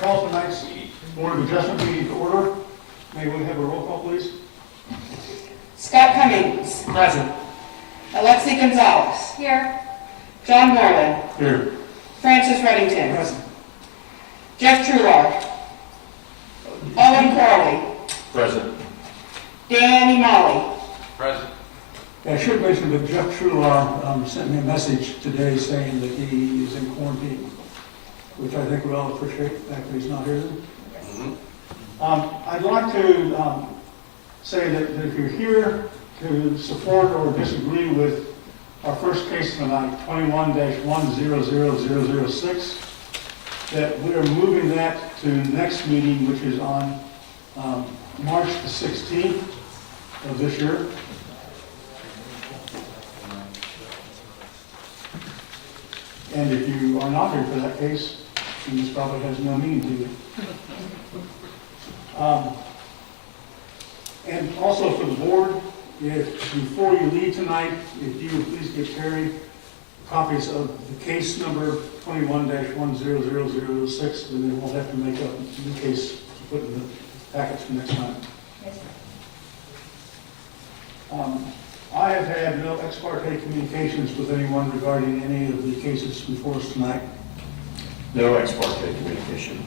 call tonight's Board of Adjustment meeting to order. May we have a roll call, please? Scott Cummings. Present. Alexi Gonzalez. Here. John Moreland. Here. Francis Reddington. Present. Jeff Trular. Owen Crowley. Present. Danny Molly. Present. I should mention that Jeff Trular sent me a message today saying that he is in quarantine, which I think we all appreciate, the fact that he's not here. I'd like to say that if you're here to support or disagree with our first case tonight, 21-100006, that we are moving that to next meeting, which is on March the 16th of this year. And if you are not here for that case, then this probably has no meaning to you. And also for the board, if before you leave tonight, if you would please give Terry copies of the case number 21-100006, then they won't have to make up a new case to put in the packets for next time. I have had no ex parte communications with anyone regarding any of the cases before us tonight. No ex parte communication.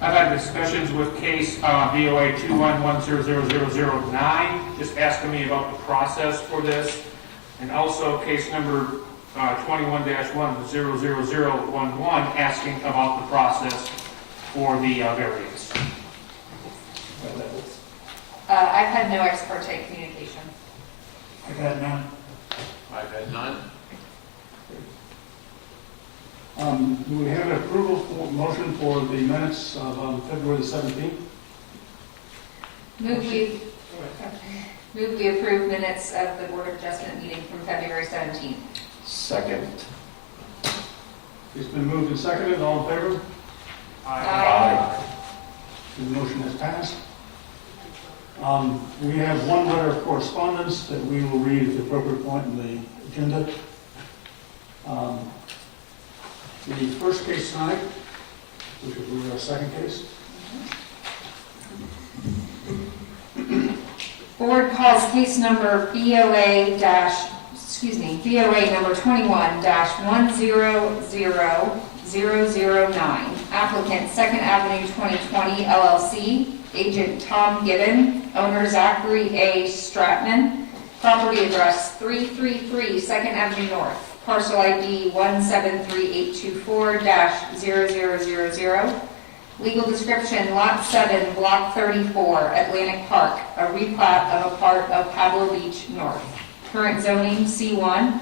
I've had discussions with case VOA 2110009, just asking me about the process for this, and also case number 21-100011, asking about the process for the variance. I've had no ex parte communication. I've had none. I've had none. Do we have an approval for motion for the minutes of February the 17th? Move we approve minutes of the Board of Adjustment meeting from February 17th. Second. It's been moved and seconded. All in favor? Aye. The motion has passed. We have one letter of correspondence that we will read at the appropriate point in the agenda. The first case tonight, which is our second case. Board calls case number BOA number 21-100009. Applicant 2nd Avenue 2020 LLC. Agent Tom Gibbon. Owner Zachary A. Stratman. Property address 333 2nd Avenue North. Parcel ID 1738224-0000. Legal description, Lot 7, Block 34, Atlantic Park, a replat of a part of Pablo Beach North. Current zoning, C1.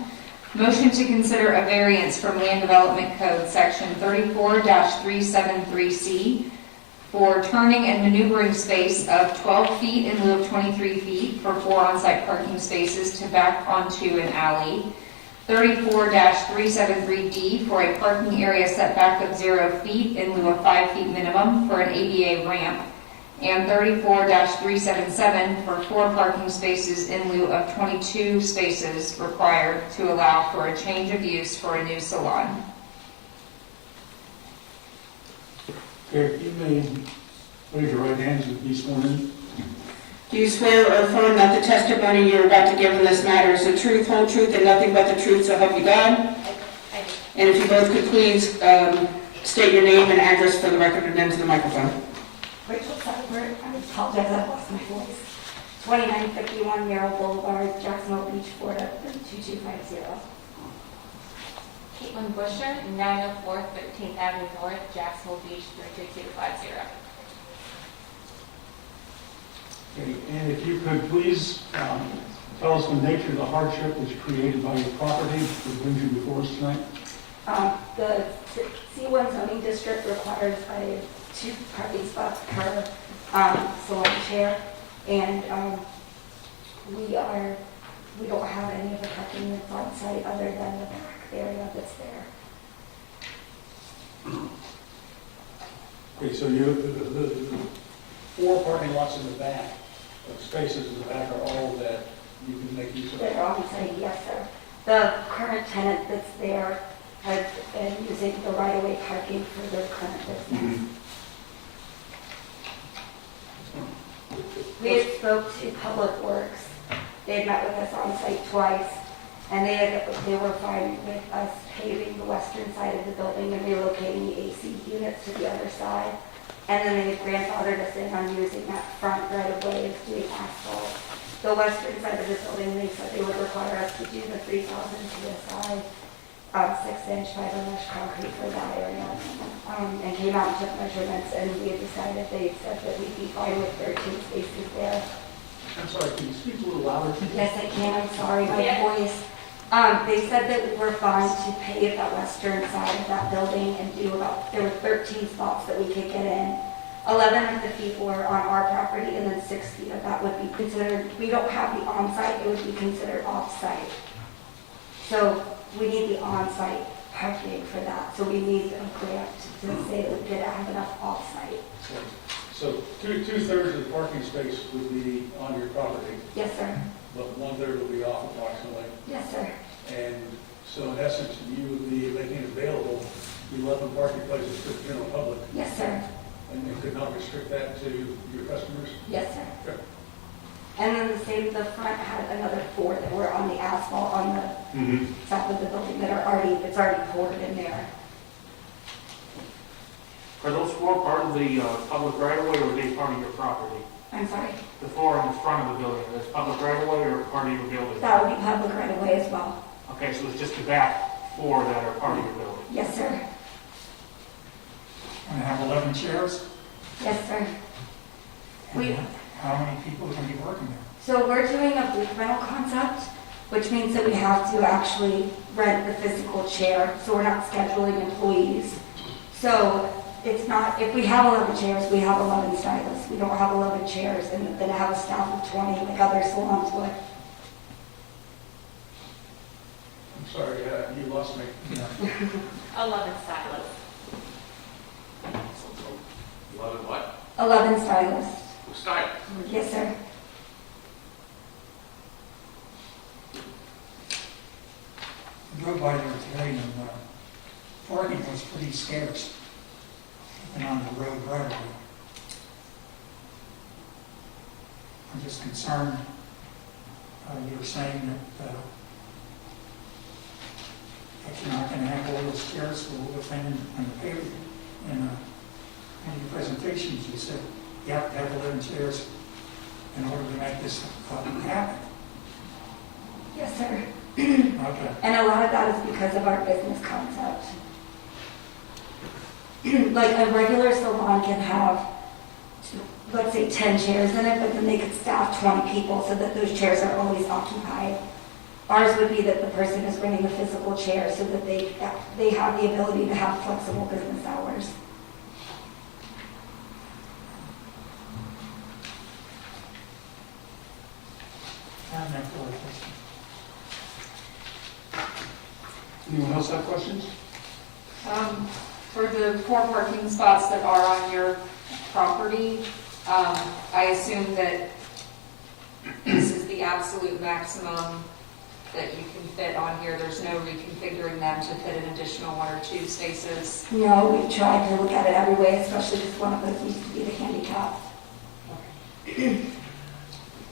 Motion to consider a variance from Land Development Code, Section 34-373C, for turning and maneuvering space of 12 feet in lieu of 23 feet for 4 on-site parking spaces to back onto an alley. 34-373D for a parking area setback of 0 feet in lieu of 5 feet minimum for an ADA ramp, and 34-377 for 4 parking spaces in lieu of 22 spaces required to allow for a change of use for a new salon. Okay, you may raise your right hands and be sworn in. Do you swear or affirm that the testimony you're about to give in this matter is the truth, whole truth, and nothing but the truth, so help you God? And if you both could please state your name and address for the record and into the microphone. Rachel Sutherland, I apologize, I lost my voice. 2951 Merrill Boulevard, Jacksonville Beach, Florida, 32250. Caitlin Busher, 904 13th Avenue North, Jacksonville Beach, 32250. Okay, and if you could please tell us the nature of the hardship that's created by your property that brings you before us tonight. The C1 zoning district requires 2 parking spots per salon chair, and we don't have any of the parking that's on site other than the back area that's there. Okay, so you, the 4 parking lots in the back, spaces in the back are all that you can make use of? They're on site, yes, sir. The current tenant that's there has been using the right-of-way parking for their current business. We had spoke to Public Works. They had met with us on site twice, and they were fine with us paving the western side of the building and relocating the AC units to the other side. And then they grandfathered us in on using that front right-of-way as doing asphalt. The western side of the building, they said they would require us to do the 3,000 PSI 6-inch fiber mesh concrete for that area. And came out and took measurements, and we had decided, they said that we'd be fine with 13 spaces there. I'm sorry, can you speak a little louder? Yes, I can, I'm sorry, my voice. They said that we were fine to pave that western side of that building and do there were 13 spots that we could get in. 11 of the feet were on our property, and then 6 feet of that would be considered, we don't have the on-site, it would be considered off-site. So we need the on-site parking for that, so we need a grant to say that we did have enough off-site. So two-thirds of the parking space would be on your property, Yes, sir. but one-third will be off approximately. Yes, sir. And so in essence, you would be making available 11 parking places to the general public, Yes, sir. and you could not restrict that to your customers? Yes, sir. Okay. And then the front had another 4 that were on the asphalt on the top of the building that it's already poured in there. Are those 4 part of the public right-of-way, or are they part of your property? I'm sorry. The 4 in the front of the building, is public right-of-way or part of your building? That would be public right away as well. Okay, so it's just the back 4 that are part of your building. Yes, sir. And have 11 chairs? Yes, sir. And how many people are going to be working there? So we're doing a booth rental concept, which means that we have to actually rent the physical chair, so we're not scheduling employees. So it's not, if we have 11 chairs, we have 11 stylists. We don't have 11 chairs and then have a staff of 20 like other salons would. I'm sorry, you lost me. 11 stylists. 11 what? 11 stylists. Style. Yes, sir. I drove by there today and parking was pretty scarce. And on the road right away. I'm just concerned, you were saying that if you're not going to have all those chairs within the pavement. In your presentations, you said you have to have 11 chairs in order to make this happen. Yes, sir. Okay. And a lot of that is because of our business concept. Like a regular salon can have, let's say 10 chairs in it, but then they could staff 20 people so that those chairs are always occupied. Ours would be that the person is running the physical chair so that they have the ability to have flexible business hours. I have no further questions. Anyone else have questions? For the 4 parking spots that are on your property, I assume that this is the absolute maximum that you can fit on here. There's no reconfiguring them to fit an additional 1 or 2 spaces. No, we've tried to look at it every way, especially because one of those used to be the handicap.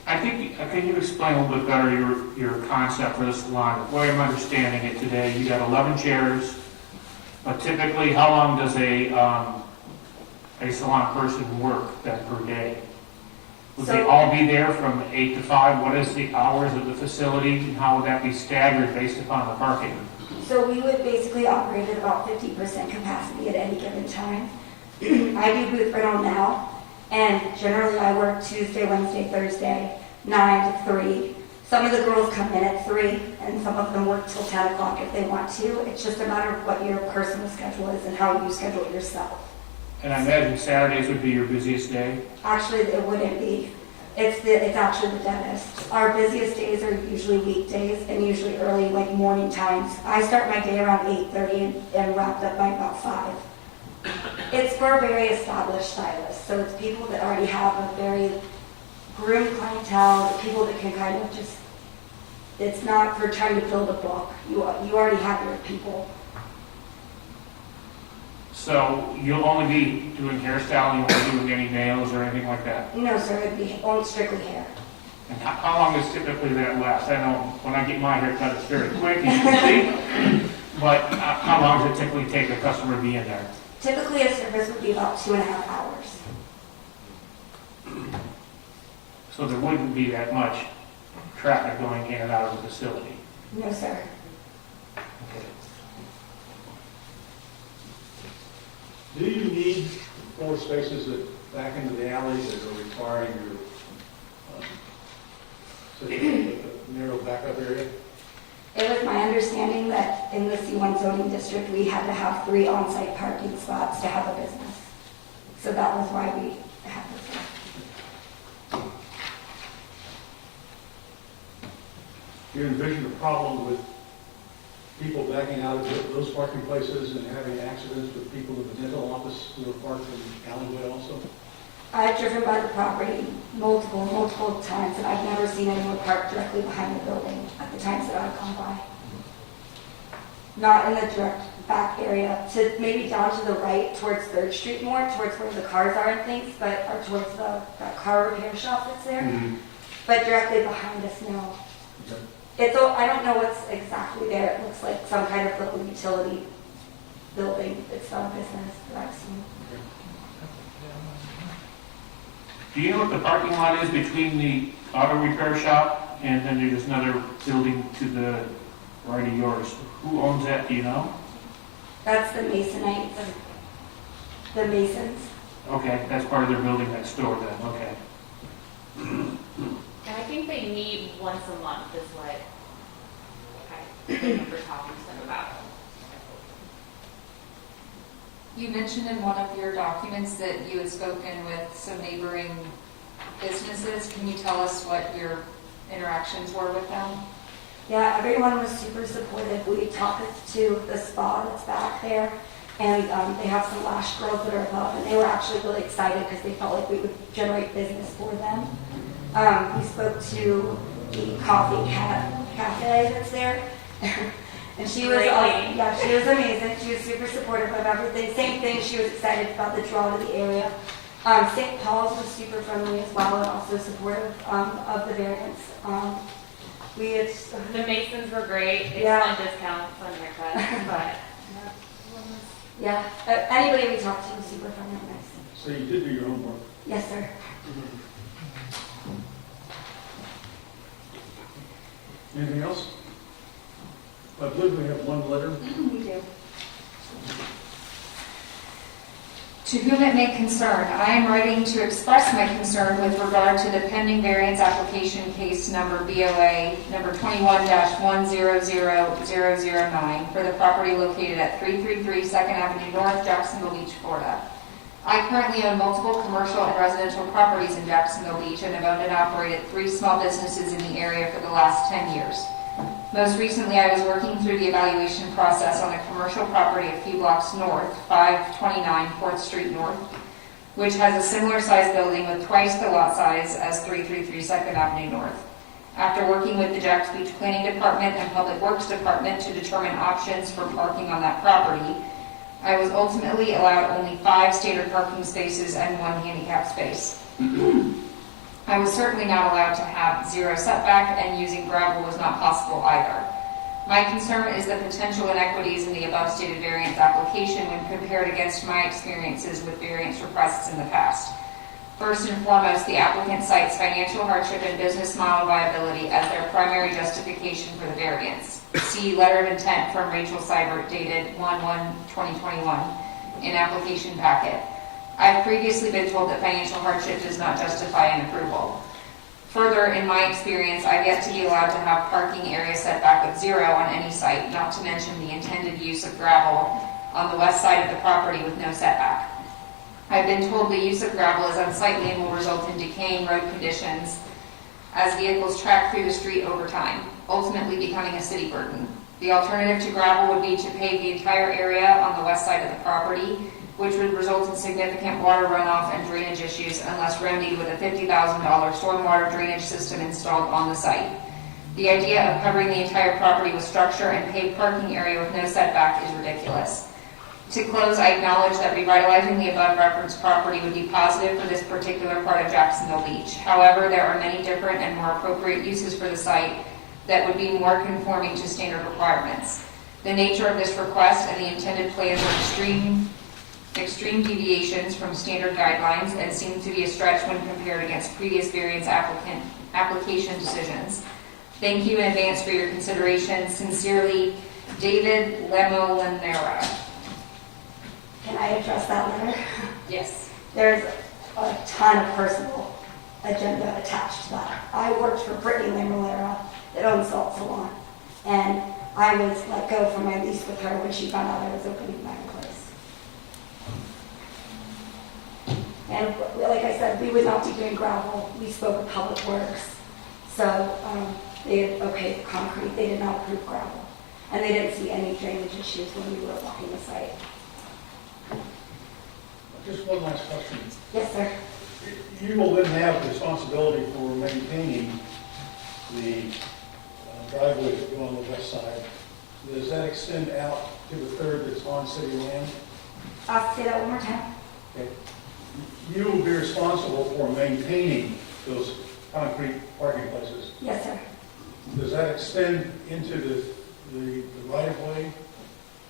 I think, can you explain a little bit better your concept for this salon? The way I'm understanding it today, you got 11 chairs, but typically, how long does a salon person work then per day? Would they So- all be there from 8 to 5? What is the hours of the facility, and how would that be staggered based upon the parking? So we would basically operate at about 50% capacity at any given time. I do booth rental now, and generally I work Tuesday, Wednesday, Thursday, 9 to 3. Some of the girls come in at 3, and some of them work till 10 o'clock if they want to. It's just a matter of what your personal schedule is and how you schedule it yourself. And I imagine Saturdays would be your busiest day? Actually, it wouldn't be. It's actually the dentist. Our busiest days are usually weekdays and usually early, like morning times. I start my day around 8:30 and wrapped up by about 5. It's for very established stylists, so it's people that already have a very groomed clientele, people that can kind of just, it's not for trying to fill the book. You already have your people. So you'll only be doing hairstyling, you won't be doing any nails or anything like that? No, sir, it'd be only strictly hair. And how long does typically that last? I know when I get my hair cut, it's very quick, as you can see, but how long does it typically take a customer to be in there? Typically, a service would be about 2.5 hours. So there wouldn't be that much traffic going in and out of the facility? No, sir. Okay. Do you need 4 spaces that back into the alley that are requiring your, so you have a narrow backup area? It was my understanding that in the C1 zoning district, we had to have 3 on-site parking spots to have a business. So that was why we had this. Do you envision a problem with people backing out of those parking places and having accidents with people in the dental office who are parked in the alleyway also? I've driven by the property multiple times, and I've never seen anyone parked directly behind the building at the times that I've come by. Not in the direct back area, to maybe down to the right towards 3rd Street more, towards where the cars are and things, but or towards that car repair shop that's there. Mm-hmm. But directly behind us, no. Okay. I don't know what's exactly there. It looks like some kind of little utility building. It's not a business that I've seen. Do you know what the parking lot is between the auto repair shop and then there's another building to the right of yours? Who owns that, do you know? That's the Masonites. The Masons. Okay, that's part of their building next door then, okay. And I think they meet once a month is what I remember talking to them about. You mentioned in one of your documents that you had spoken with some neighboring businesses. Can you tell us what your interactions were with them? Yeah, everyone was super supportive. We talked to the spa that's back there, and they have some lash girls that are above, and they were actually really excited because they felt like we would generate business for them. We spoke to the coffee cafe that's there, and she was Great awesome. lady. Yeah, she was amazing. She was super supportive of everything. Same thing, she was excited about the draw to the area. St. Paul's was super friendly as well, and also supportive of the variance. The Masons were great. They Yeah. want discounts on haircuts, but Yeah, anybody we talked to was super friendly and nice. So you did do your homework. Yes, sir. Anything else? I believe we have one letter. We do. To whom it may concern, I am writing to express my concern with regard to the pending variance application case number BOA number 21-100009 for the property located at 333 2nd Avenue North, Jacksonville Beach, Florida. I currently own multiple commercial and residential properties in Jacksonville Beach and have owned and operated 3 small businesses in the area for the last 10 years. Most recently, I was working through the evaluation process on a commercial property a few blocks north, 529 4th Street North, which has a similar size building with twice the lot size as 333 2nd Avenue North. After working with the Jacks Beach Planning Department and Public Works Department to determine options for parking on that property, I was ultimately allowed only 5 standard parking spaces and 1 handicap space. I was certainly not allowed to have 0 setback, and using gravel was not possible either. My concern is the potential inequities in the above stated variance application when compared against my experiences with variance requests in the past. First and foremost, the applicant cites financial hardship and business model viability as their primary justification for the variance. See letter of intent from Rachel Seibert dated 1/1/2021 in application packet. I've previously been told that financial hardship does not justify an approval. Further, in my experience, I've yet to be allowed to have parking area setback of 0 on any site, not to mention the intended use of gravel on the west side of the property with no setback. I've been told the use of gravel is unsightly and will result in decaying road conditions as vehicles track through the street over time, ultimately becoming a city burden. The alternative to gravel would be to pave the entire area on the west side of the property, which would result in significant water runoff and drainage issues unless remedied with a $50,000 stormwater drainage system installed on the site. The idea of covering the entire property with structure and paved parking area with no setback is ridiculous. To close, I acknowledge that revitalizing the above referenced property would be positive for this particular part of Jacksonville Beach. However, there are many different and more appropriate uses for the site that would be more conforming to standard requirements. The nature of this request and the intended plans are extreme deviations from standard guidelines and seem to be a stretch when compared against previous variance application decisions. Thank you in advance for your consideration. Sincerely, David Lemolinera. Can I address that letter? Yes. There's a ton of personal agenda attached to that. I worked for Brittany Lamolera that owns Salt Salon, and I was let go from my lease with her when she found out I was opening my own place. And like I said, we would not be doing gravel. We spoke with Public Works. So they had okayed the concrete. They did not approve gravel. And they didn't see any drainage issues when we were walking the site. Just one last question. Yes, sir. You will then have responsibility for maintaining the driveway that go on the west side. Does that extend out to the third that's on city land? I'll say that one more time. Okay. You will be responsible for maintaining those concrete parking places. Yes, sir. Does that extend into the right-of-way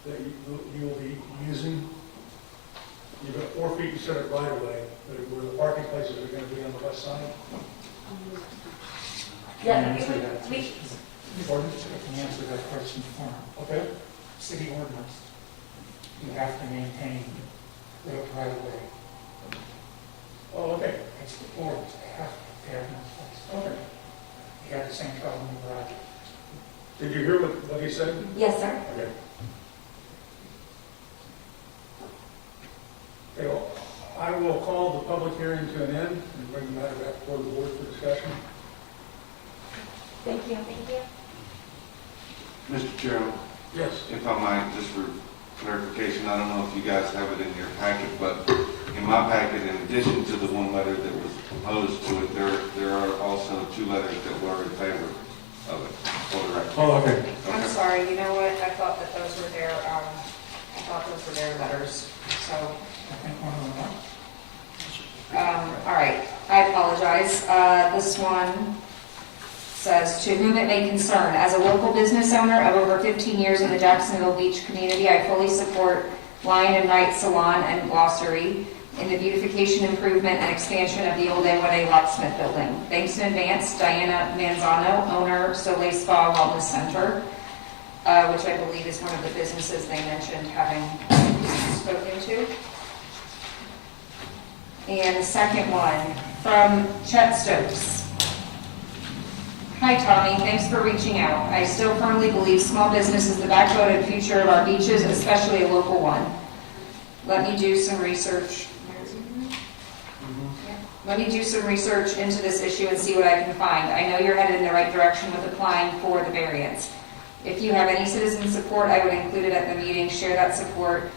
that you will be using? You've got 4 feet instead of right-of-way, but where the parking places are going to be on the west side? Yeah, Answer that. we, Pardon? I can answer that question for him. Okay. City ordinance, you have to maintain the right of way. Oh, okay. It's the ordinance, they have to have no place. Okay. You had the same problem in the garage. Did you hear what he said? yes, sir. Okay. Okay, well, I will call the public hearing to an end and bring the matter back before the board for discussion. Thank you. Thank you. Mr. Chairman, Yes. if I might, just for clarification, I don't know if you guys have it in your packet, but in my packet, in addition to the one letter that was opposed to it, there are also 2 letters that were in favor of it, for the record. Oh, okay. I'm Okay. sorry, you know what? I thought that those were their letters, so. I think one of them, All right, I apologize. This one says, "To whom it may concern, as a local business owner of over 15 years in the Jacksonville Beach community, I fully support Lion and Wright Salon and Glossery in the beautification, improvement, and expansion of the old A1A Locksmith building. Thanks in advance, Diana Manzano, owner Soleil Spa Wellness Center," which I believe is one of the businesses they mentioned having spoken to. And the second one, from Chet Stokes. "Hi Tommy, thanks for reaching out. I still firmly believe small business is the backbone and future of our beaches, especially a local one. Let me do some research. Let me do some research into this issue and see what I can find. I know you're headed in the right direction with applying for the variance. If you have any citizen support, I would include it at the meeting, share that support.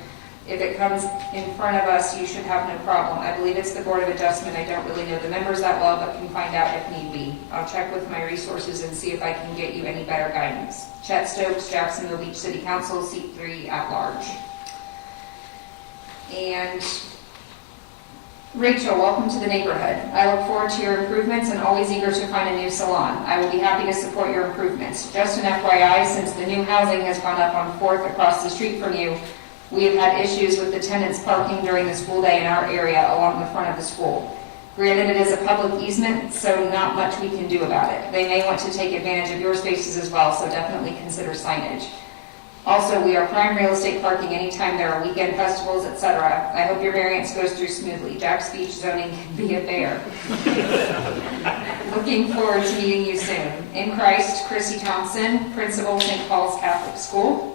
If it comes in front of us, you should have no problem. I believe it's the Board of Adjustment. I don't really know the members that well, but can find out if need be. I'll check with my resources and see if I can get you any better guidance. Chet Stokes, Jacksonville Beach City Council, seat 3 at large." And Rachel, welcome to the neighborhood. I look forward to your improvements and always eager to find a new salon. I will be happy to support your improvements. Just an FYI, since the new housing has gone up on 4th across the street from you, we have had issues with the tenants parking during the school day in our area along the front of the school. Granted, it is a public easement, so not much we can do about it. They may want to take advantage of your spaces as well, so definitely consider signage. Also, we are prime real estate parking anytime there are weekend festivals, etc. I hope your variance goes through smoothly. Jack's Beach zoning can be a bear. Looking forward to meeting you soon. In Christ, Chrissy Thompson, Principal, St. Paul's Catholic School.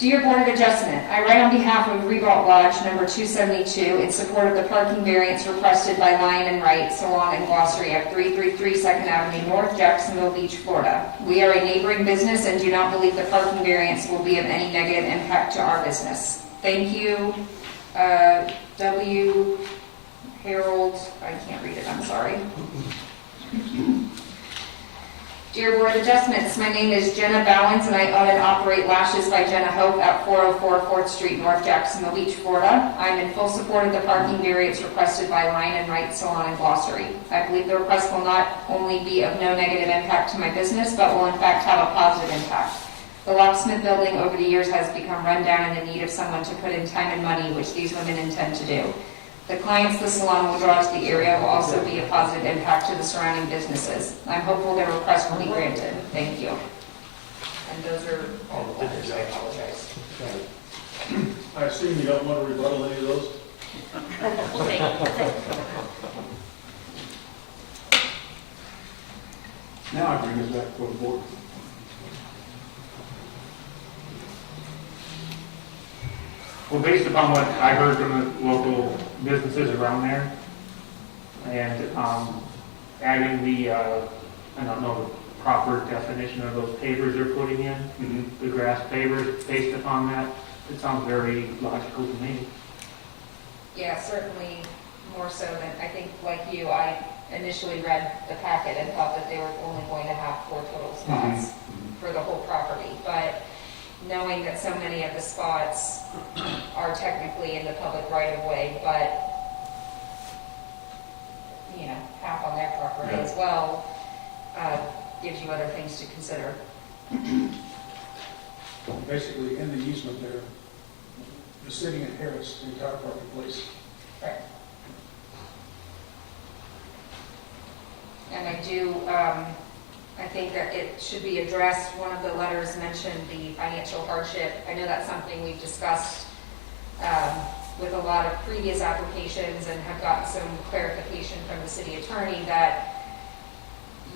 "Dear Board of Adjustment, I write on behalf of Regault Lodge number 272 in support of the parking variance requested by Lion and Wright Salon and Glossery at 333 2nd Avenue North, Jacksonville Beach, Florida. We are a neighboring business and do not believe the parking variance will be of any negative impact to our business. Thank you, W. Harold," I can't read it, I'm sorry. Dear Board of Adjustments, my name is Jenna Bowens, and I own and operate Lashes by Jenna Hope at 404 4th Street, North Jacksonville Beach, Florida. I'm in full support of the parking variance requested by Lion and Wright Salon and Glossery. I believe the request will not only be of no negative impact to my business, but will in fact have a positive impact. The locksmith building over the years has become run down and in need of someone to put in time and money, which these women intend to do. The clients the salon will draw to the area will also be a positive impact to the surrounding businesses. I'm hopeful their request will be granted. Thank you. And those are all the letters. I apologize. I assume you don't want to rebuttal any of those? We'll take it. Now I bring this back to the board. Well, based upon what I heard from the local businesses around there, and adding the, I don't know the proper definition of those pavers they're putting in, the grass pavers, based upon that, it sounds very logical to me. Yeah, certainly more so than, I think like you, I initially read the packet and thought that they were only going to have 4 total spots for the whole property. But knowing that so many of the spots are technically in the public right of way, but, you know, half on their property as well, gives you other things to consider. Basically, in the easement there, the city inherits the entire parking place. Right. And I do, I think that it should be addressed. One of the letters mentioned the financial hardship. I know that's something we've discussed with a lot of previous applications and have gotten some clarification from the city attorney that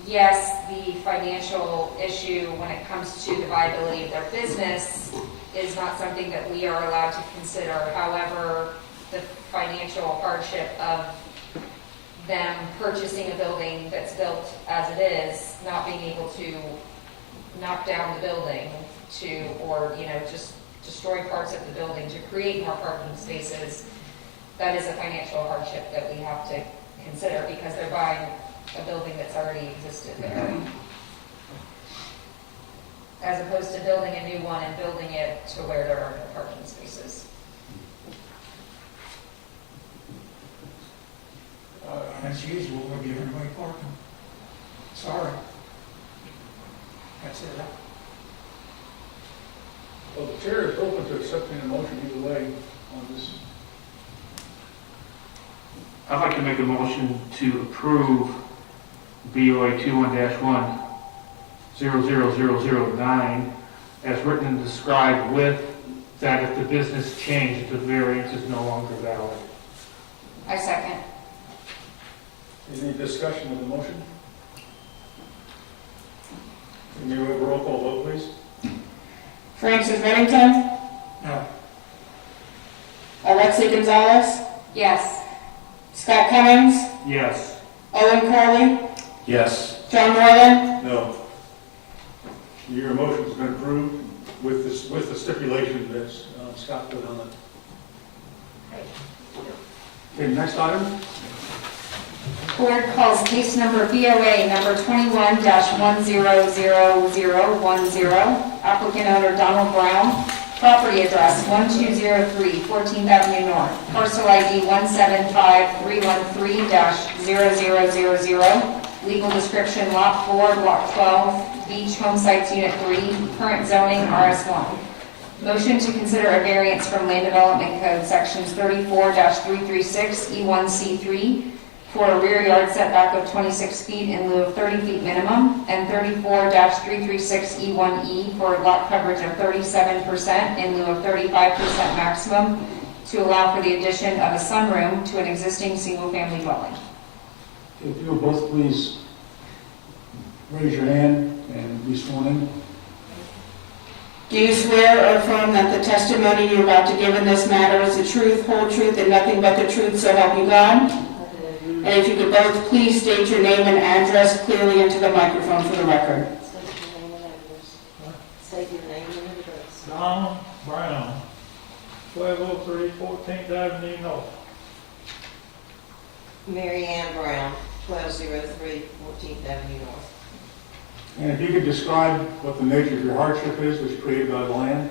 yes, the financial issue when it comes to the viability of their business is not something that we are allowed to consider. However, the financial hardship of them purchasing a building that's built as it is, not being able to knock down the building to, or, you know, just destroy parts of the building to create more parking spaces, that is a financial hardship that we have to consider because they're buying a building that's already existed there. As opposed to building a new one and building it to where there are no parking spaces. As usual, we're giving away parking. Sorry. That's it. Well, the chair is open to accepting a motion either way on this. I'd like to make a motion to approve BOA 21-1 00009 as written and described with that if the business changed, the variance is no longer valid. I second. Any discussion of the motion? Can you have a roll call vote, please? Francis Reddington, No, Alexi Gonzalez, Yes. Scott Cummings, Yes. Owen Crowley, Yes. John Moreland, No. Your motion's been approved with this, with the stipulation that Scott put on it. Okay, next item? Board calls case number BOA number 21-100010, applicant owner Donald Brown, property address 1203 14th Avenue North, parcel ID 175-313-0000, legal description Lot 4, Block 12, Beach Home Sites Unit 3, current zoning RS1. Motion to consider a variance from Land Development Code Sections 34-336 E1C3 for a rear yard setback of 26 feet in lieu of 30 feet minimum, and 34-336 E1E for lot coverage of 37% in lieu of 35% maximum to allow for the addition of a sunroom to an existing single-family dwelling. If you will both please raise your hand and be sworn in. do you swear or affirm that the testimony you're about to give in this matter is the truth, whole truth, and nothing but the truth, so help you God? And if you could both please state your name and address clearly into the microphone for the record. State your name and address. Donald Brown, 1203 14th Avenue North. Mary Ann Brown, 1203 14th Avenue North. And if you could describe what the nature of your hardship is, which is created by the land?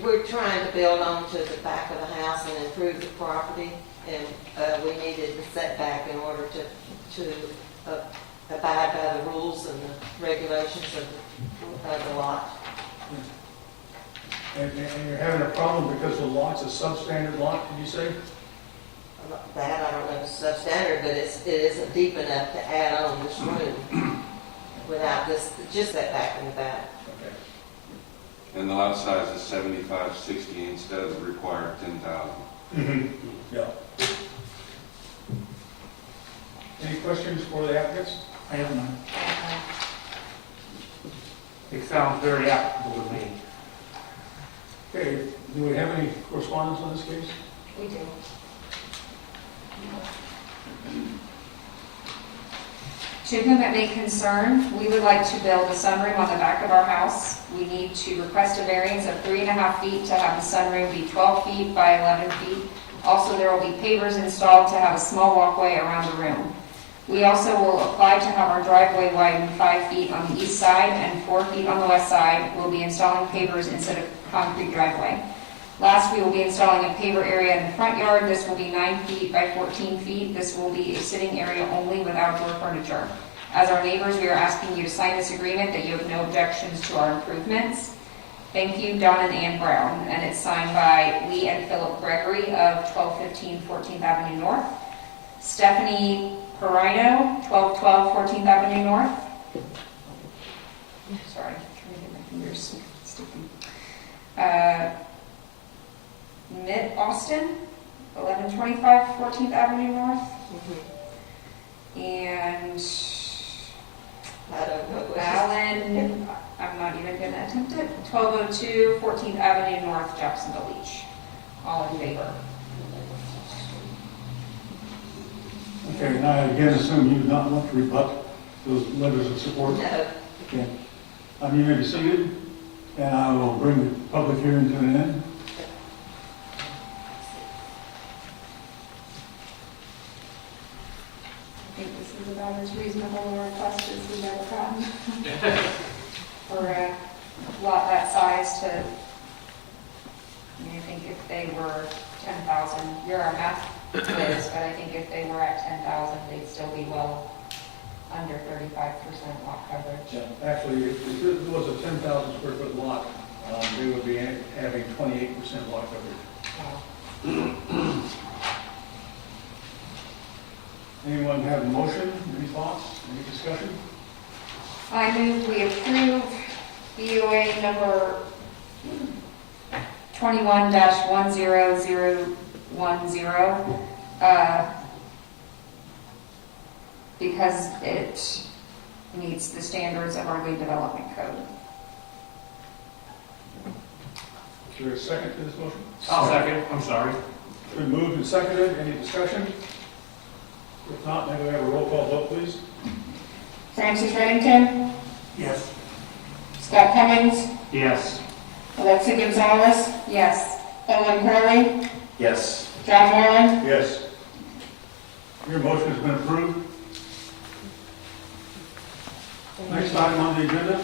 We're trying to build onto the back of the house and improve the property, and we needed the setback in order to abide by the rules and the regulations of the lot. And you're having a problem because the lot's a substandard lot, did you say? That, I don't know if it's substandard, but it isn't deep enough to add on this room without just that back in the back. Okay. And the lot size is 7560 instead of the required 10,000. Yeah. Any questions for the applicants? I have none. It sounds very applicable to me. Okay, do we have any correspondence on this case? We do. To whom it may concern, we would like to build a sunroom on the back of our house. We need to request a variance of 3.5 feet to have the sunroom be 12 feet by 11 feet. Also, there will be pavers installed to have a small walkway around the room. We also will apply to have our driveway widened 5 feet on the east side and 4 feet on the west side. We'll be installing pavers instead of concrete driveway. Last, we will be installing a paver area in the front yard. This will be 9 feet by 14 feet. This will be a sitting area only with outdoor furniture. As our neighbors, we are asking you to sign this agreement that you have no objections to our improvements. Thank you, Don and Ann Brown, and it's signed by Lee and Philip Gregory of 1215 14th Avenue North, Stephanie Perino, 1212 14th Avenue North. Sorry, I'm trying to get my fingers sticky. Mitt Austin, 1125 14th Avenue North, and I don't know. Alan, I'm not even going to attempt it, 1202 14th Avenue North, Jacksonville Beach. All in favor? Okay, and I again assume you do not want to rebut those letters of support? No. Okay. You may be seated, and I will bring the public hearing to an end. I think this is about as reasonable a request as we've ever gotten. For a lot that size to, I mean, I think if they were 10,000, you're our math whiz, but I think if they were at 10,000, they'd still be well under 35% lot coverage. Yeah, actually, if it was a 10,000 square foot lot, they would be having 28% lot coverage. Anyone have a motion, any thoughts, any discussion? I move we approve BOA number 21-10010, because it meets the standards of our land development code. Is there a second to this motion? I'll second, I'm sorry. It's been moved and seconded, any discussion? If not, may we have a roll call vote, please? Francis Reddington, Yes. Scott Cummings, Yes. Alexa Gonzalez, Yes. Owen Crowley, Yes. John Moran. Yes. Your motion has been approved. Next item on the agenda?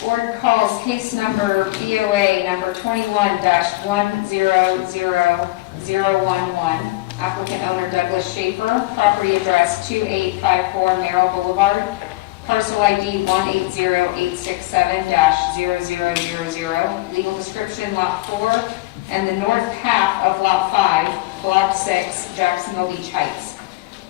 Board calls case number BOA number 21-100011. Applicant owner Douglas Schaefer, property address 2854 Merrill Boulevard, parcel ID 180867-0000, legal description lot 4, and the north half of lot 5, block 6, Jacksonville Beach Heights.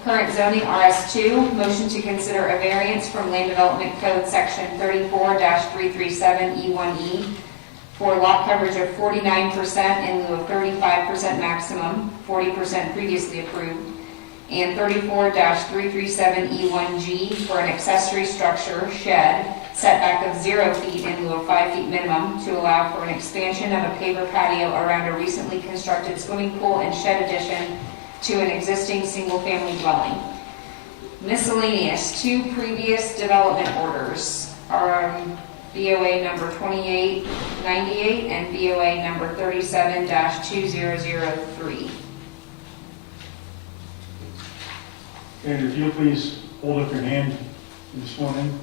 Current zoning RS2, motion to consider a variance from Land Development Code Section 34-337E1E for lot coverage of 49% in lieu of 35% maximum, 40% previously approved, and 34-337E1G for an accessory structure, shed, setback of 0 feet in lieu of 5 feet minimum to allow for an expansion of a paver patio around a recently constructed swimming pool and shed addition to an existing single-family dwelling. Miscellaneous, 2 previous development orders are BOA number 2898 and BOA number 37-2003. And if you'll please hold up your hand You sworn in?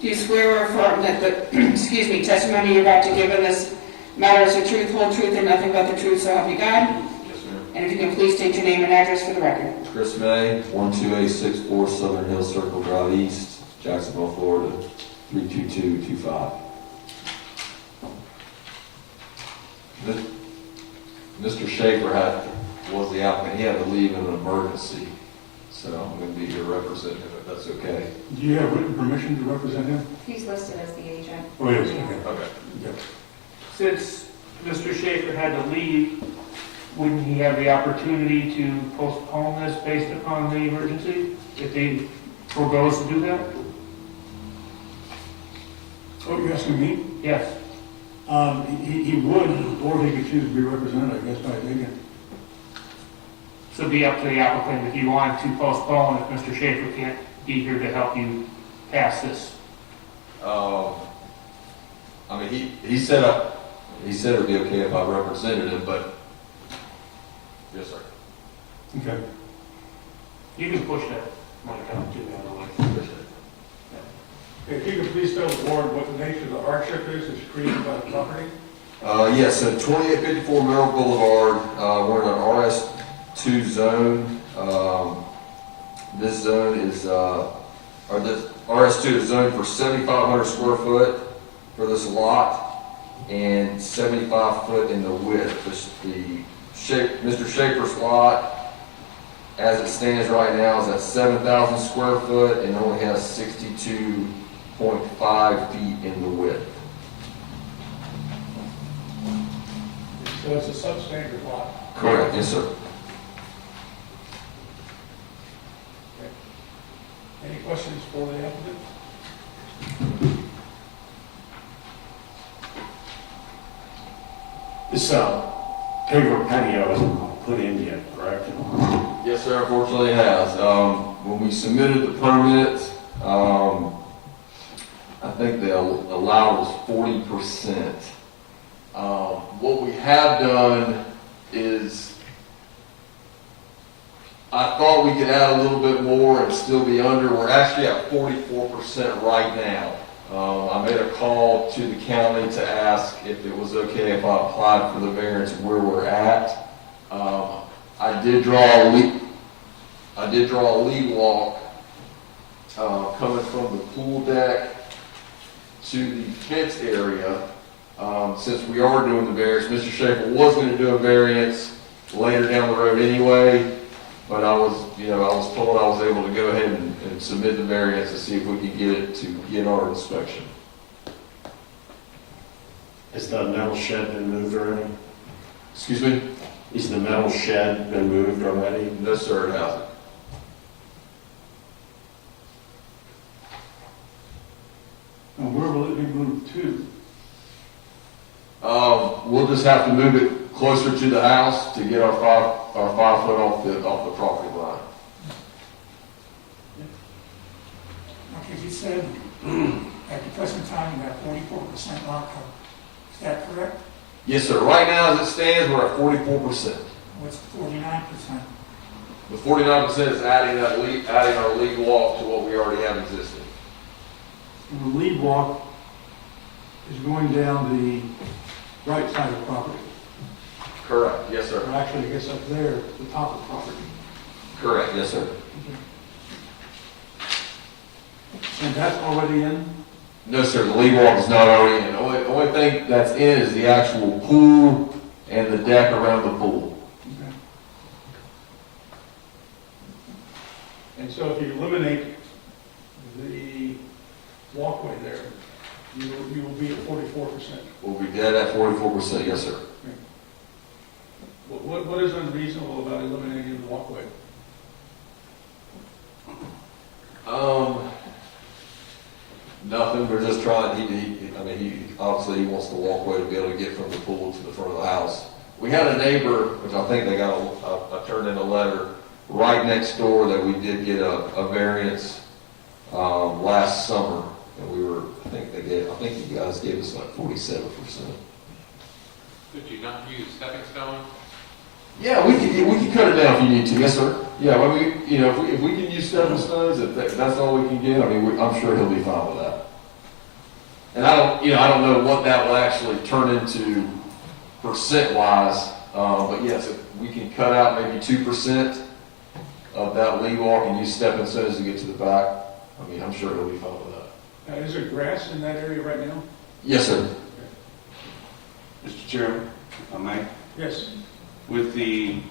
Do you swear or affirm that the, excuse me, testimony you're about to give in this matter is the truth, whole truth, and nothing but the truth, so help you God? Yes, ma'am. And if you can please state your name and address for the record. Chris May, 12864 Southern Hills Circle Drive East, Jacksonville, Florida, 32225. Mr. Schaefer was the applicant. He had to leave in an emergency, so I'm going to be here representing him, if that's okay. Do you have written permission to represent him? He's listed as the agent. Oh, yes, Yeah. Okay. Since Mr. Schaefer had to leave, wouldn't he have the opportunity to postpone this based upon the emergency, if he forgoes to do that? Oh, you're asking me? Yes. He would, or he could choose to be represented, I guess, by a agent. So it'd be up to the applicant if you wanted to postpone if Mr. Schaefer can't be here to help you pass this. I mean, he said it'd be okay if I represented him, but yes, sir. Okay. You can push that mic up to the other way. If you could please tell the board what the nature of the hardship is that's created by the property? Yes, so 2854 Merrill Boulevard, we're in an RS2 zone. This zone is, or this RS2 is zoned for 7,500 square foot for this lot and 75 foot in the width. Mr. Schaefer's lot, as it stands right now, is at 7,000 square foot and only has 62.5 feet in the width. So it's a substandard lot. Correct, yes, sir. Any questions for the applicant? This paver patio isn't put in yet, correct? Yes, sir, unfortunately it has. When we submitted the permit, I think the allowed was 40%. What we have done is, I thought we could add a little bit more and still be under. We're actually at 44% right now. I made a call to the county to ask if it was okay if I applied for the variance where we're at. I did draw a lead walk coming from the pool deck to the fence area. Since we are doing the variance, Mr. Schaefer was going to do a variance later down the road anyway, but I was told I was able to go ahead and submit the variance to see if we could get it to get our inspection. Has the metal shed been moved already? Excuse me? Is the metal shed been moved already? No, sir, it hasn't. And where will it be moved to? We'll just have to move it closer to the house to get our 5 foot off the property line. Okay, you said at the present time you have 44% lot cover. Is that correct? Yes, sir. Right now, as it stands, we're at 44%. What's 49%? The 49% is adding our lead walk to what we already have existing. And the lead walk is going down the right side of the property. Correct. Yes, sir. Or actually, I guess up there, the top of the property. Correct. Yes, sir. And that's already in? No, sir. The lead walk is not already in. The only thing that's in is the actual pool and the deck around the pool. Okay. And so if you eliminate the walkway there, you will be at 44%. We'll be dead at 44%. Yes, sir. What is unreasonable about eliminating the walkway? Nothing. We're just trying. He obviously wants the walkway to be able to get from the pool to the front of the house. We had a neighbor, which I think they got I turned in a letter right next door that we did get a variance last summer, and we were. I think you guys gave us like 47%. Could you not use stepping stone? Yeah, we could cut it down if you need to. Yes, sir. Yeah, well, if we can use stepping stones, if that's all we can get, I mean, I'm sure he'll be fine with that. And I don't know what that will actually turn into percent-wise, but yes, if we can cut out maybe 2% of that lead walk and use stepping stones to get to the back, I mean, I'm sure he'll be fine with that. Now, is there grass in that area right now? Yes, sir. Mr. Chairman, if I may, Yes. with the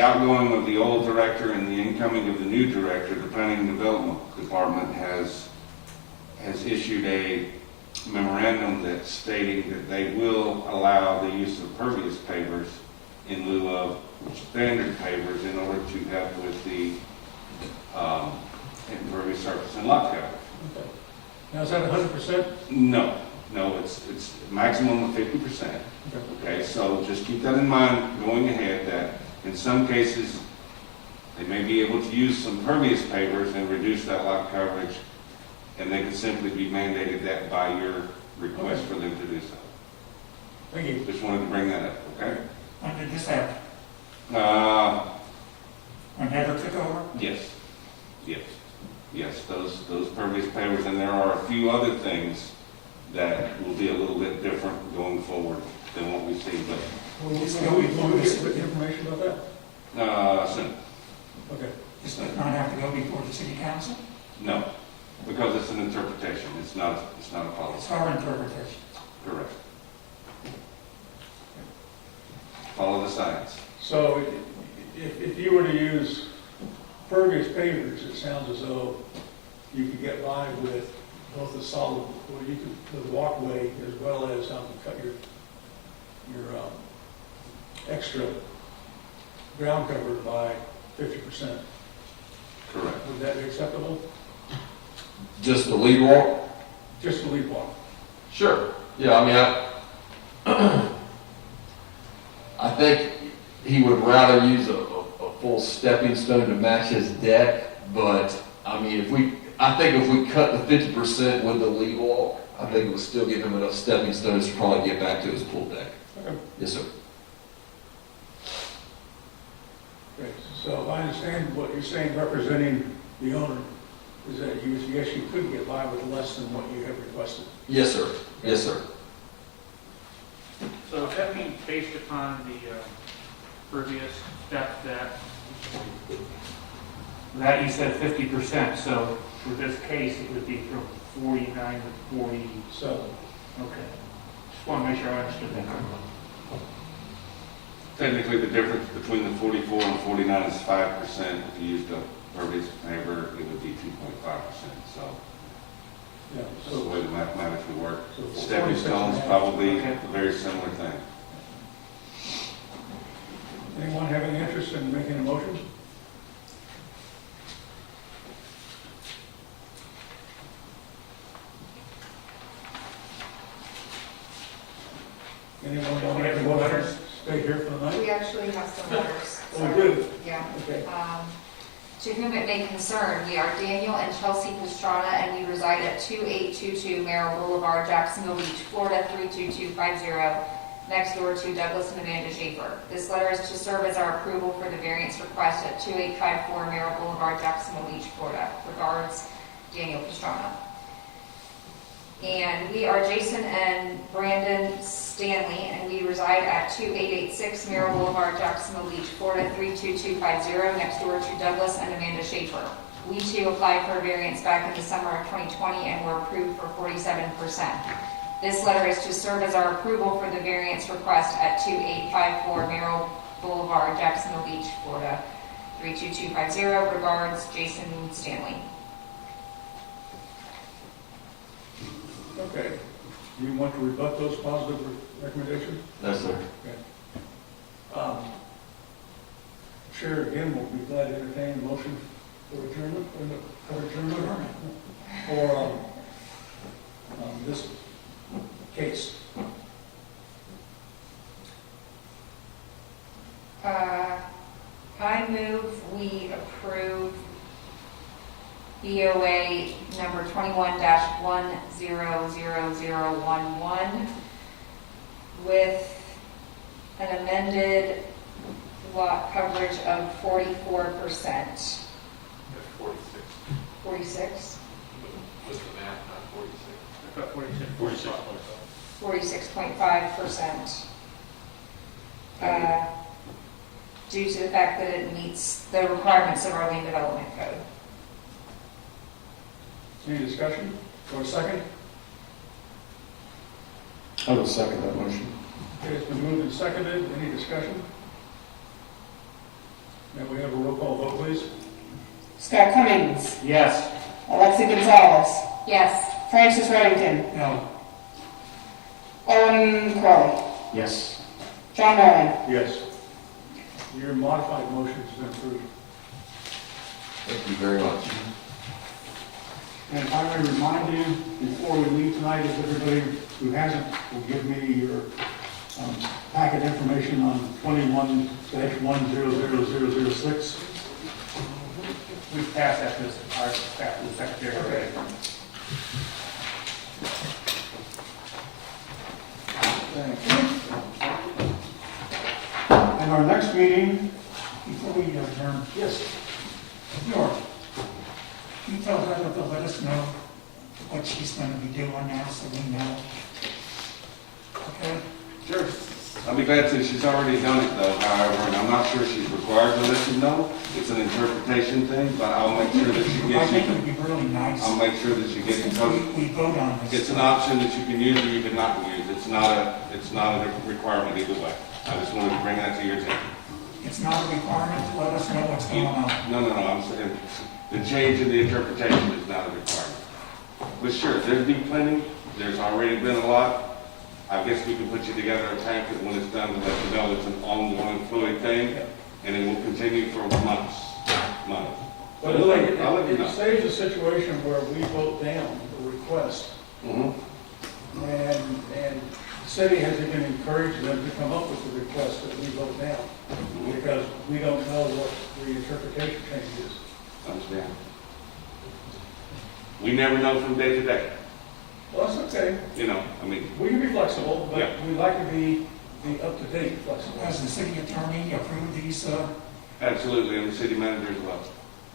outgoing of the old director and the incoming of the new director, the Planning and Development Department has issued a memorandum that's stating that they will allow the use of pervious pavers in lieu of standard pavers in order to help with the impervious surface and lot coverage. Okay. Now, is that 100%? No, it's maximum of 50%. Okay, so just keep that in mind going ahead, that in some cases, they may be able to use some pervious pavers and reduce that lot coverage, and they could simply be mandated that by your request for them to do so. Thank you. Just wanted to bring that up, okay? When did this happen? When Heather took over? Yes, those pervious pavers, and there are a few other things that will be a little bit different going forward than what we see, but, Will we get information about that? soon. Okay. This does not have to go before the city council? No, because it's an interpretation, it's not a It's policy. our interpretation. Correct. Follow the science. So if you were to use pervious pavers, it sounds as though you could get by with both a solid, or you could, with a walkway, as well as cut your extra ground cover by 50%. Correct. Would that be acceptable? Just the lead walk? Just the lead walk? Sure. Yeah, I mean, I think he would rather use a full stepping stone to match his deck, but, I mean, I think if we cut the 50% with the lead walk, I think it would still give him enough stepping stones to probably get back to his pool deck. Okay. Yes, sir. Okay. So if I understand what you're saying, representing the owner, is that yes, you could get by with less than what you have requested. Yes, sir. Yes, sir. So does that mean based upon the previous step that you said 50%, so for this case, it would be from 49 to 40? So, Okay. Just want to make sure I understood that. Technically, the difference between the 44 and 49 is 5%. If you used a pervious paver, it would be 2.5%. So yeah. that's the way the mathematics would work. So Stepping stones, 46.5. probably Okay. a very similar thing. Anyone have any interest in making a motion? Anyone want to make a motion? Stay here for the night? We actually have some letters. Oh, we do? Yeah. Okay. To whom it may concern, we are Daniel and Chelsea Pastrana, and we reside at 2822 Merrill Boulevard, Jacksonville Beach, Florida 32250, next door to Douglas and Amanda Schaefer. This letter is to serve as our approval for the variance request at 2854 Merrill Boulevard, Jacksonville Beach, Florida. Regards, Daniel Pastrana. And we are Jason and Brandon Stanley, and we reside at 2886 Merrill Boulevard, Jacksonville Beach, Florida 32250, next door to Douglas and Amanda Schaefer. We too applied for a variance back in the summer of 2020 and were approved for 47%. This letter is to serve as our approval for the variance request at 2854 Merrill Boulevard, Jacksonville Beach, Florida 32250. Regards, Jason Stanley. Okay. Do you want to rebut those positive recommendations? Yes, sir. Chair again will be glad to entertain a motion for adjournment, for this case. I move we approve BOA number 21-100011 with an amended lot coverage of 44%. 46. 46? Was the math not 46? About 46. 46.5%. Due to the fact that it meets the requirements of our land development code. Any discussion? For a second? I will second that motion. Okay, it's been moved and seconded. Any discussion? May we have a roll call vote, please? Scott Cummings, Yes. Alexa Gonzalez, Yes. Francis Reddington, No, Owen Crowley, Yes. John Moran. Yes. Your modified motion has been approved. Thank you very much. And if I may remind you, before we leave tonight, if everybody who hasn't will give me your packet information on 21-100006. We've passed that to our secretary already. Thank you. And our next meeting, before we adjourn, yes, York, you tell her to let us know what she's going to be doing now, so we know. Okay? Sure. I'll be glad to. She's already done it though, however, and I'm not sure she's required to let you know. It's an interpretation thing, but I'll make sure that she I gets think it you. would be really nice. I'll make sure that she gets it. Since we vote on this. It's an option that you can use or you can not use. It's not a requirement either way. I just wanted to bring that to your attention. It's not a requirement to let us know what's going on. No, I'm saying the change in the interpretation is not a requirement. But sure, there's deep planning. There's already been a lot. I guess we can put you together a packet when it's done to let you know it's an ongoing fluid thing, and it will continue for months. but I'll let you it know. saves a situation where we vote down the request, Mhm. and the city has even encouraged them to come up with the request that we vote down, because we don't know what the interpretation change is. Understand? We never know from day to day. Well, that's okay. You know, I mean, We can be flexible, Yeah. but we like to be up-to-date flexible. Has the city attorney approved these, absolutely, and the city manager as well.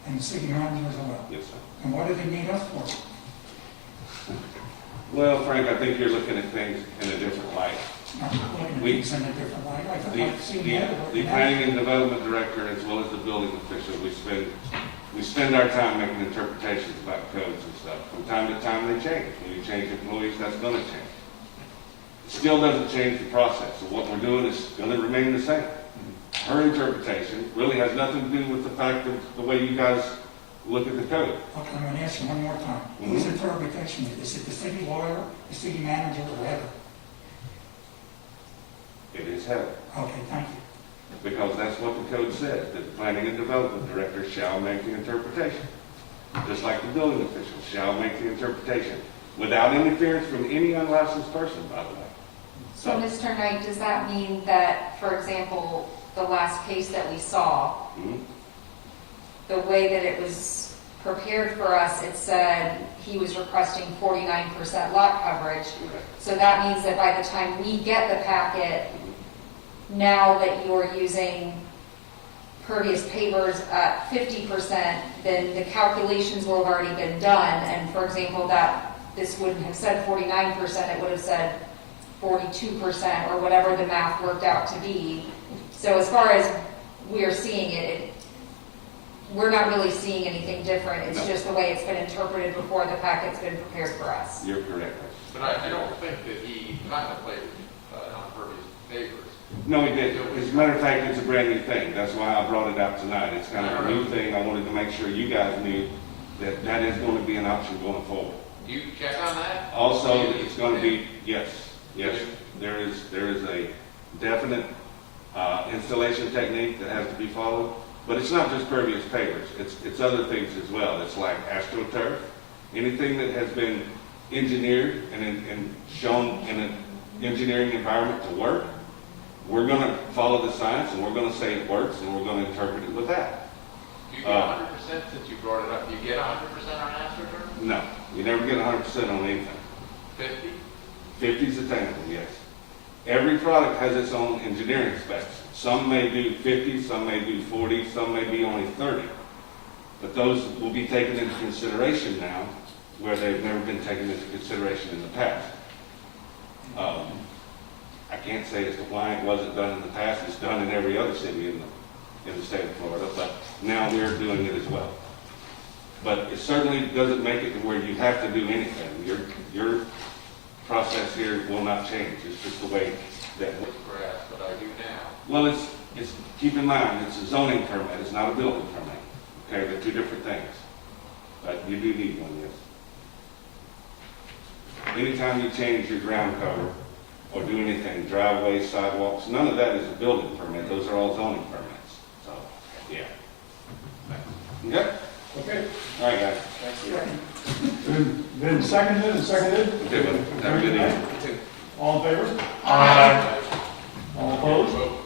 and the city manager as well? Yes, sir. And what do they need us for? Well, Frank, I think you're looking at things in a different light. Not looking at We- things in a different light. I've seen The that. planning and development director, as well as the building official, we spend our time making interpretations about codes and stuff. From time to time, they change. When you change employees, that's gonna change. It still doesn't change the process, so what we're doing is gonna remain the same. Her interpretation really has nothing to do with the fact of the way you guys look at the code. Okay, I'm going to ask you one more time. Whose interpretation is it? The city lawyer, the city manager, or Heather? It is Heather, Okay, thank you. because that's what the code says, that the planning and development director shall make the interpretation. Just like the building official shall make the interpretation, without interference from any unlicensed person, by the way. So, Mr. Knight, does that mean that, for example, the last case that we saw, Mhm. the way that it was prepared for us, it said he was requesting 49% lot coverage. So that means that by the time we get the packet, now that you're using pervious pavers at 50%, then the calculations will have already been done. And for example, that this wouldn't have said 49%, it would have said 42% or whatever the math worked out to be. So as far as we are seeing it, we're not really seeing anything different. It's No. just the way it's been interpreted before the packet's been prepared for us. You're correct. But I don't think that he contemplated non-pervious pavers. No, he didn't. As a matter of fact, it's a brand new thing. That's why I brought it out tonight. It's kind of a new thing. I wanted to make sure you guys knew that that is going to be an option going forward. You check on that? Also, it's going to be, yes, there is a definite installation technique that has to be followed. But it's not just pervious pavers. It's other things as well. It's like AstroTurf. Anything that has been engineered and shown in an engineering environment to work, we're going to follow the science and we're going to say it works and we're going to interpret it with that. You get 100% since you brought it up. You get 100% on AstroTurf? No, you never get 100% on anything. 50? 50 is attainable, yes. Every product has its own engineering specs. Some may do 50, some may do 40, some may be only 30. But those will be taken into consideration now, where they've never been taken into consideration in the past. I can't say as to why it wasn't done in the past. It's done in every other city in the state of Florida, but now we're doing it as well. But it certainly doesn't make it to where you have to do anything. Your process here will not change. It's just the way that. Grass, but I do now. Well, it's keep in mind, it's a zoning permit. It's not a building permit. Okay, they're two different things. But you do need one, yes. Anytime you change your ground cover or do anything, driveways, sidewalks, none of that is a building permit. Those are all zoning permits. So, yeah. Okay? Okay, All right, guys. been seconded and seconded. Okay, well, have a good evening. All in favor? Aye. All opposed?